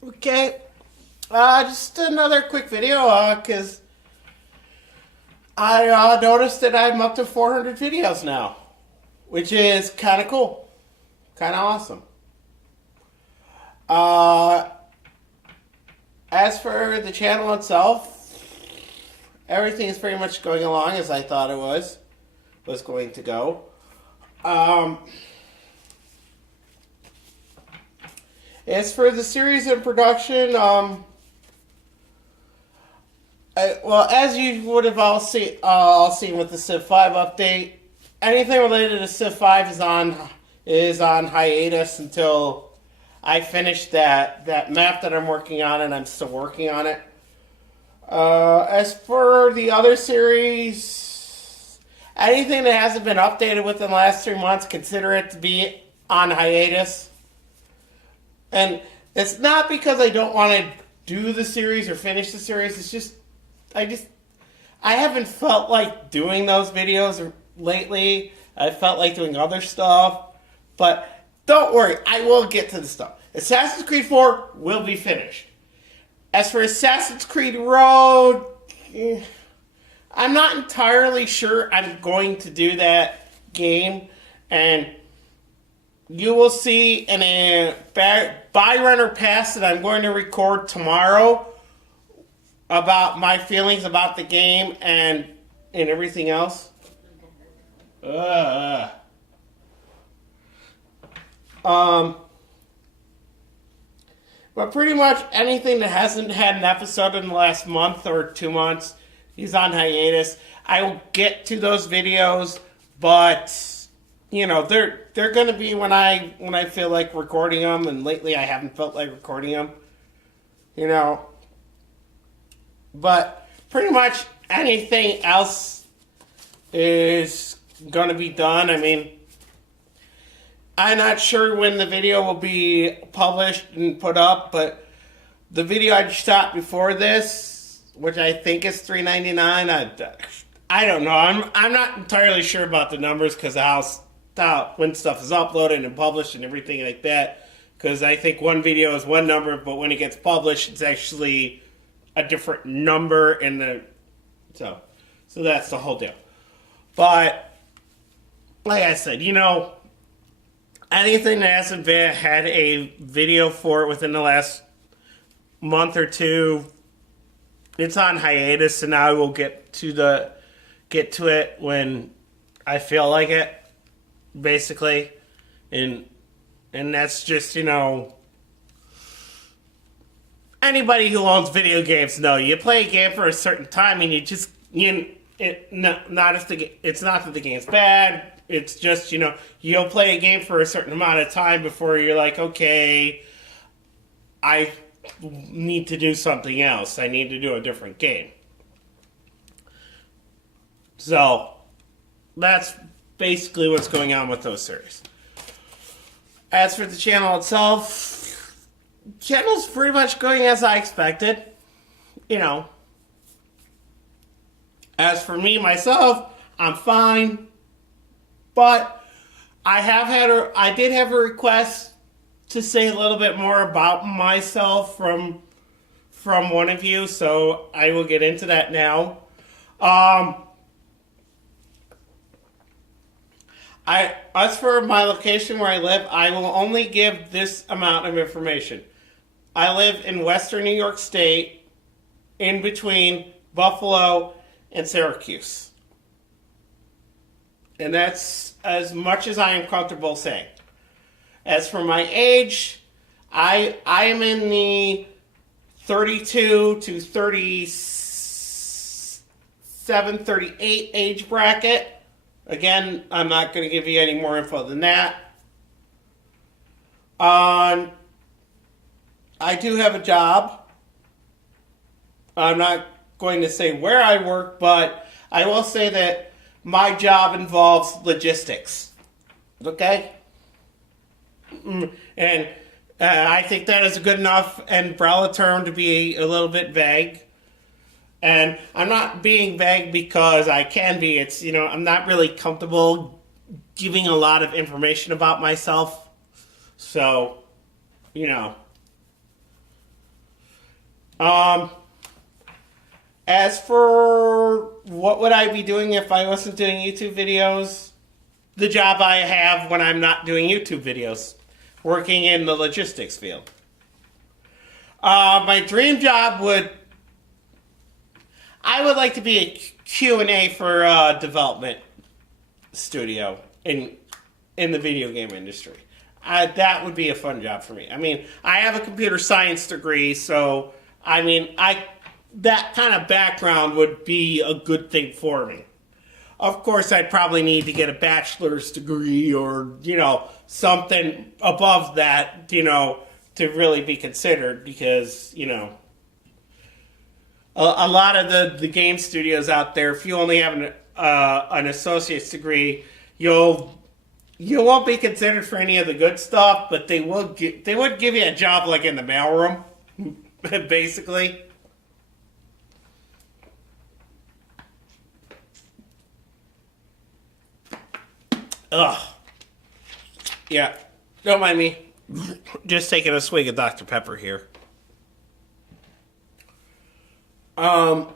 Okay, just another quick video, because I noticed that I'm up to 400 videos now, which is kind of cool, kind of awesome. As for the channel itself, everything is pretty much going along as I thought it was going to go. As for the series in production, well, as you would have all seen with the Civ 5 update, anything related to Civ 5 is on hiatus until I finish that map that I'm working on, and I'm still working on it. As for the other series, anything that hasn't been updated within the last 3 months, consider it to be on hiatus. And it's not because I don't want to do the series or finish the series. It's just, I haven't felt like doing those videos lately. I felt like doing other stuff. But don't worry, I will get to the stuff. Assassin's Creed 4 will be finished. As for Assassin's Creed Road, I'm not entirely sure I'm going to do that game. And you will see in a Byrunner Pass that I'm going to record tomorrow about my feelings about the game and everything else. But pretty much anything that hasn't had an episode in the last month or 2 months is on hiatus. I will get to those videos, but you know, they're going to be when I feel like recording them, and lately I haven't felt like recording them, you know. But pretty much anything else is going to be done. I mean, I'm not sure when the video will be published and put up, but the video I shot before this, which I think is $3.99, I don't know. I'm not entirely sure about the numbers because when stuff is uploaded and published and everything like that, because I think one video is one number, but when it gets published, it's actually a different number in the so that's the whole deal. But like I said, you know, anything that hasn't had a video for it within the last month or two, it's on hiatus, and I will get to it when I feel like it. Basically, and that's just, you know, anybody who owns video games know you play a game for a certain time and it's not that the game's bad. It's just, you know, you'll play a game for a certain amount of time before you're like, okay, I need to do something else. I need to do a different game. So that's basically what's going on with those series. As for the channel itself, channel's pretty much going as I expected. You know. As for me, myself, I'm fine. But I did have a request to say a little bit more about myself from one of you, so I will get into that now. As for my location where I live, I will only give this amount of information. I live in Western New York State, in between Buffalo and Syracuse. And that's as much as I am comfortable saying. As for my age, I am in the 32 to 37, 38 age bracket. Again, I'm not going to give you any more info than that. I do have a job. I'm not going to say where I work, but I will say that my job involves logistics. Okay? And I think that is a good enough umbrella term to be a little bit vague. And I'm not being vague because I can be. It's, you know, I'm not really comfortable giving a lot of information about myself. So, you know, Um, as for what would I be doing if I wasn't doing YouTube videos, the job I have when I'm not doing YouTube videos, working in the logistics field. My dream job I would like to be a Q&A for a development studio in the video game industry. That would be a fun job for me. I mean, I have a computer science degree, so I mean, that kind of background would be a good thing for me. Of course, I'd probably need to get a bachelor's degree or, something above that, to really be considered because, a lot of the game studios out there, if you only have an associate's degree, you won't be considered for any of the good stuff, but they would give you a job like in the mailroom, basically. Ugh. Yeah. Don't mind me. Just taking a swig of Dr. Pepper here. Now,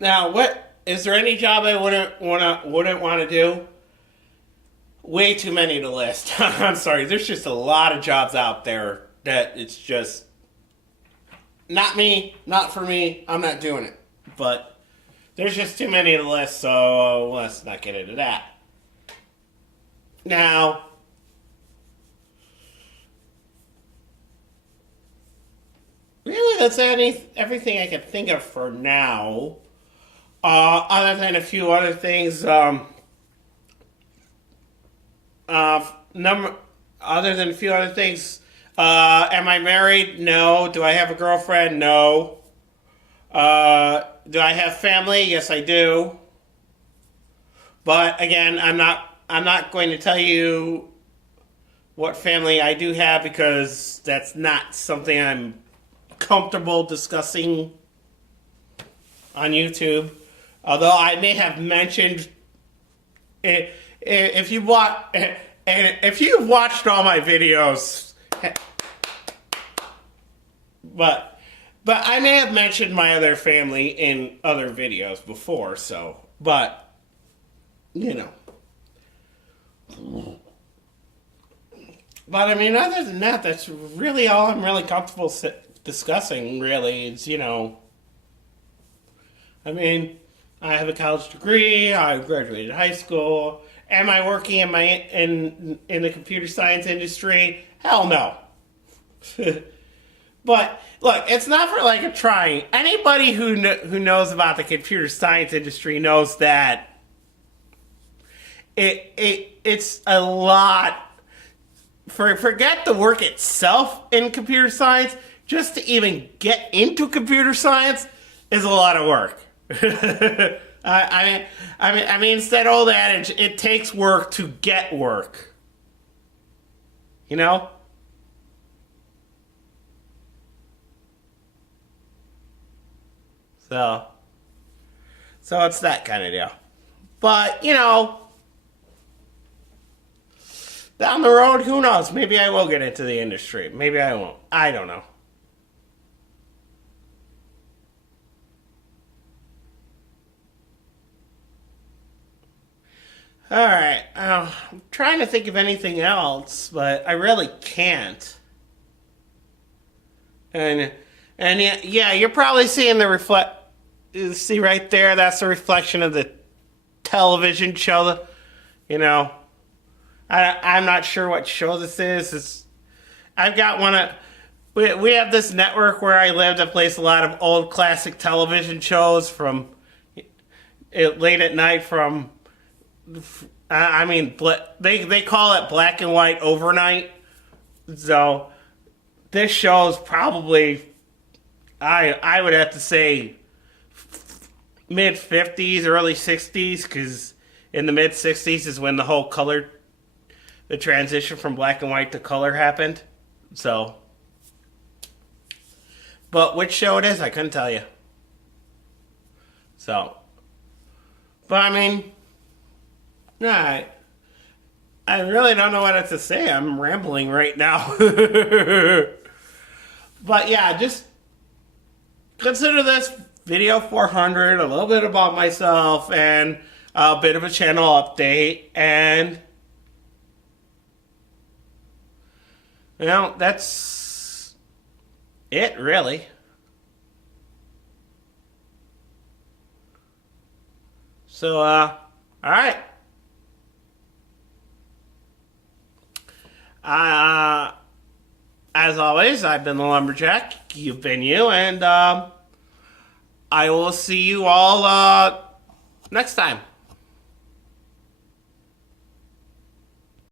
what is there any job I wouldn't want to do? Way too many to list. I'm sorry. There's just a lot of jobs out there that it's just not me, not for me. I'm not doing it. But there's just too many to list, so let's not get into that. Now, really, that's everything I can think of for now. Other than a few other things, other than a few other things, am I married? No. Do I have a girlfriend? No. Do I have family? Yes, I do. But again, I'm not going to tell you what family I do have because that's not something I'm comfortable discussing on YouTube. Although I may have mentioned if you've watched all my videos, but I may have mentioned my other family in other videos before. So, but But I mean, other than that, that's really all I'm really comfortable discussing. Really, it's I mean, I have a college degree. I graduated high school. Am I working in the computer science industry? Hell no. But look, it's not for like a trying. Anybody who knows about the computer science industry knows that it's a lot. Forget the work itself in computer science. Just to even get into computer science is a lot of work. I mean, it's that old adage: it takes work to get work. So it's that kind of deal. But down the road, who knows? Maybe I will get into the industry. Maybe I won't. I don't know. Alright, I'm trying to think of anything else, but I really can't. And yeah, you're probably seeing see right there, that's the reflection of the television show, I'm not sure what show this is. I've got we have this network where I live that plays a lot of old classic television shows from late at night from, they call it black and white overnight. So this show is probably, I would have to say mid 50s, early 60s, because in the mid 60s is when the transition from black and white to color happened. So, but which show it is, I couldn't tell you. So, but I mean, I really don't know what to say. I'm rambling right now. But yeah, just consider this video 400, a little bit about myself, and a bit of a channel update, and you know, that's it, really. So, alright. As always, I've been the Lumberjack, you've been you, and I will see you all next time.